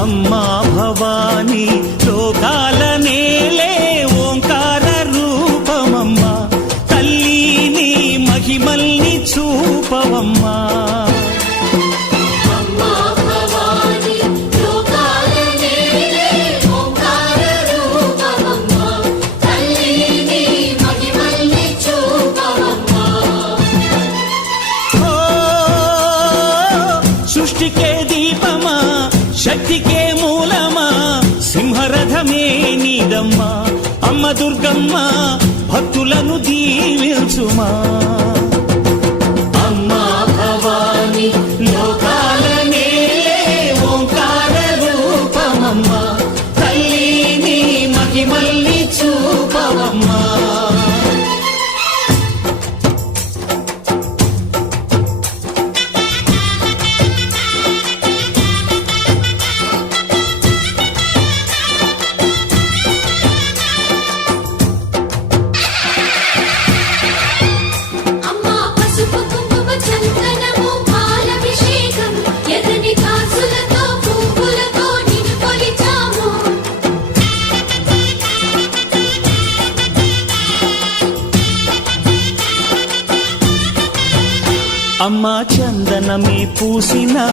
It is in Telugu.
అమ్మా భవాని లోకాల నేలే ఓంకార రూపమమ్మా, తల్లి నీ మహిమల్ని చూపవమ్మా. సృష్టికే దీపమా, శక్తికే మూలమా, సింహరథమే నీదమ్మా. అమ్మ దుర్గమ్మ భక్తులను దీవించుమా. అమ్మా భవాని లోకాల నేలే ఓంకార రూపమమ్మా, తల్లి నీ మహిమల్ని చూపవమ్మా. అమ్మా చందనమే పూసిన